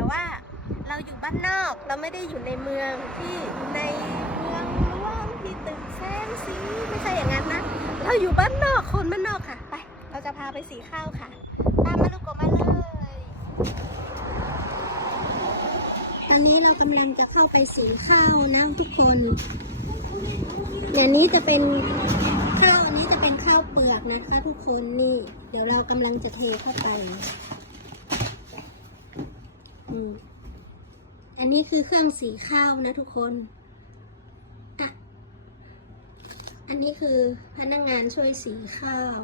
แต่ว่าเราอยู่บ้านนอกเราไม่ได้อยู่ในเมืองที่ในเมืองหลวงที่ตึกแสงสีไม่ใช่อย่างนั้นนะเราอยู่บ้านนอกคนบ้านนอกค่ะ ไป เราจะพาไปสีข้าวค่ะ ตามมาลูกกมาเลยตอนนี้เรากำลังจะเข้าไปสีข้าวนะทุกคนอย่างนี้จะเป็นข้าวอันนี้จะเป็นข้าวเปลือกนะคะ ทุกคนนี่ เดี๋ยวเรากำลังจะเทเข้าไป อันนี้คือเครื่องสีข้าวนะทุกคนอะอันนี้คือพนักงานช่วยสีข้าว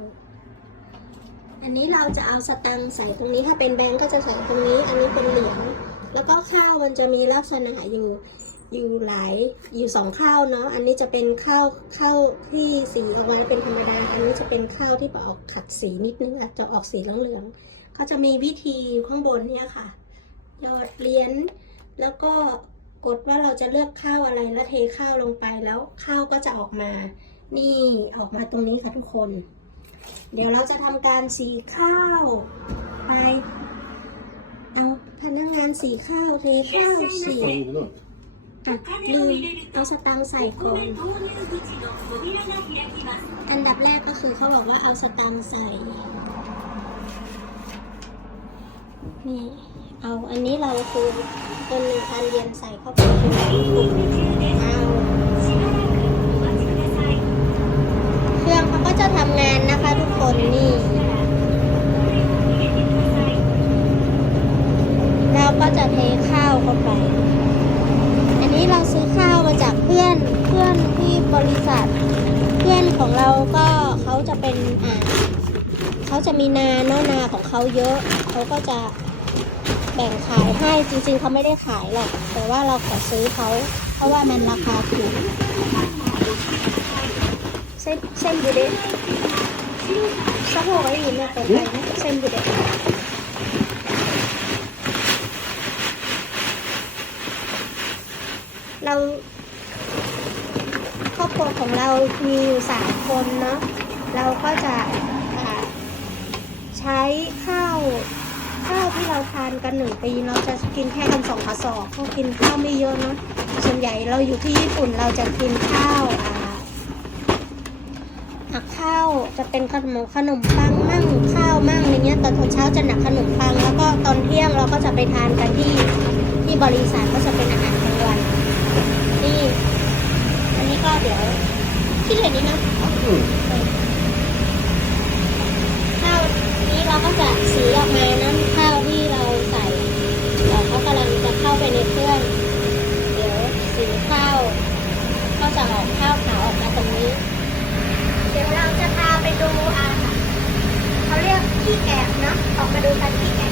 อันนี้เราจะเอาสตังค์ใส่ตรงนี้ ถ้าเป็นแบงก์ก็จะใส่ตรงนี้ อันนี้เป็นเหรียญ แล้วก็ข้าวมันจะมีลักษณะอยู่อยู่หลายอยู่สองข้าวเนาะ อันนี้จะเป็นข้าวข้าวที่สีออกมาเป็นธรรมดา อันนี้จะเป็นข้าวที่ออกขัดสีนิดนึงอาจจะออกสีเหลืองๆก็จะมีวิธีข้างบนเนี่ยค่ะ ยอดเหรียญแล้วก็กดว่าเราจะเลือกข้าวอะไรแล้วเทข้าวลงไปแล้วข้าวก็จะออกมา นี่ออกมาตรงนี้ค่ะทุกคน เดี๋ยวเราจะทำการสีข้าวไปเอาพนักงานสีข้าวเทข้าวสีอะลืมเอาสตางค์ใส่ก่อนอันดับแรกก็คือเขาบอกว่าเอาสตางค์ใส่นี่ เอาอันนี้เราคือเป็นหนึ่งพันเยนใส่เข้าไปเอาเครื่องเขาก็จะทำงานนะคะทุกคนนี่ เราก็จะเทข้าวเข้าไป อันนี้เราซื้อข้าวมาจากเพื่อนเพื่อนที่บริษัท เพื่อนของเราก็เขาจะเป็นอ่าเขาจะมีนาเนาะนาของเขาเยอะ เขาก็จะ แบ่งขายให้จริงๆเขาไม่ได้ขายหรอก แต่ว่าเราขอซื้อเขาเพราะว่ามันราคาถูกเส้นเส้นบูเดะสักหกไอ้ยินเนี่ยเปิดไปนะเส้นบูเดะเราครอบครัวของเรามีอยู่สามคนเนาะเราก็จะอ่าใช้ข้าวข้าวที่เราทาน กันหนึ่งปีเราจะกินแค่กันสองกระสอบเพราะกินข้าวไม่เยอะเนาะส่วนใหญ่เราอยู่ที่ญี่ปุ่นเราจะกินข้าวอ่าอะข้าวจะเป็นขนมขนมปังมั่งข้าวมั่งอะไรเงี้ยตอนเช้าจะหนักขนมปังแล้วก็ตอนเที่ยงเราก็จะไปทานกันที่ที่บริษัทก็จะเป็นอาหารกลางวันนี่อันนี้ก็เดี๋ยวที่เหลือนี้นะ。ข้าวนี้เราก็จะสีออกมานะข้าวที่เราใส่เราก็กำลังจะเข้าไปในเครื่อง เดี๋ยวสีข้าว ก็จะออกข้าวขาวออกมาตรงนี้ เดี๋ยวเราจะพาไปดูอ่าเขาเรียกขี้แกะเนาะออกมาดูกันขี้แกะ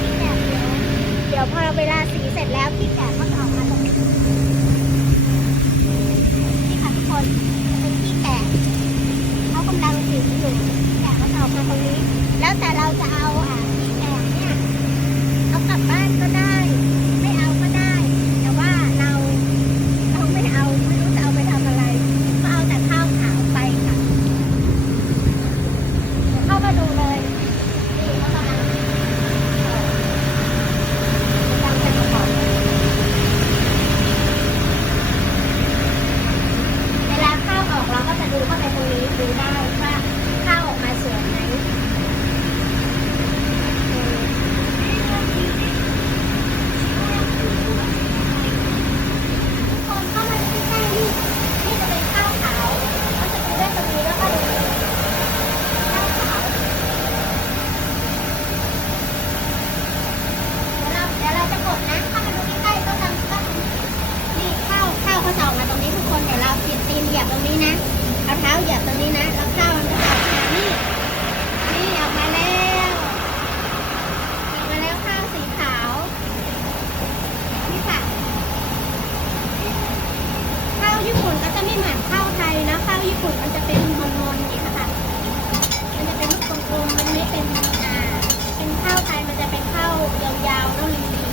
ขี้แกะเดี๋ยวเดี๋ยวพอเวลาสีเสร็จแล้วพี่แกะก็จะออกมาตรงนี้นี่ค่ะทุกคนเป็นที่แกะเขากำลังสีอยู่แกะก็จะออกมาตรงนี้ แล้วแต่เราจะเอา ตรงนี้ดูได้ว่าข้ ข้าเหยียบตรงนี้นะ แล้วข้าวมันก็จะออกมานี่นี่ออกมาแล้วออกมาแล้วข้าวสีขาวนี่ค่ะข้าวญี่ปุ่นก็จะไม่เหมือนข้าวไทยนะข้าวญี่ปุ่นมันจะเป็นมนๆอย่างนี้ค่ะ มันจะเป็นลูกกลมๆมันไม่เป็นอ่าเป็นข้าวไทยมันจะเป็นข้าวยาวๆแล้วลีๆ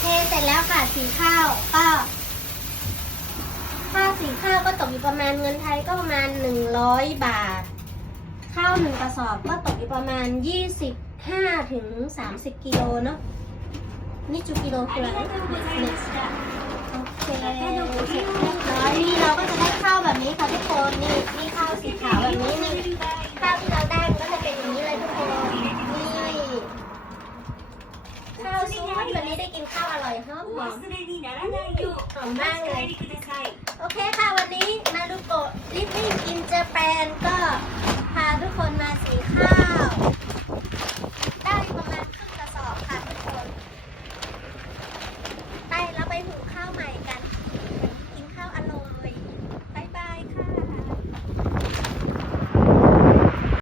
เคเสร็จแล้วค่ะสีข้าวก็ค่าสีข้าวก็ตกอยู่ประมาณเงินไทยก็ประมาณหนึ่งร้อยบาท ข้าวหนึ่งกระสอบก็ตกอยู่ประมาณยี่สิบห้าถึงสามสิบกิโลเนาะนี่จุกิโลคืออะไรเลยโอเคเสร็จเรียบร้อยนี่เราก็จะได้ข้าวแบบนี้ค่ะทุกคนนี่นี่ข้าวสีขาวแบบนี้นี่ข้าวที่เราได้มันก็จะเป็นอย่างนี้เลยทุกคนนี่ ข้าวซุปวันนี้ได้กินข้าวอร่อยหอมหอม忘 โอเคค่ะวันนี้นารูโกะลิฟวิ่งอินเจแปนก็พาทุกคนมาสีข้าว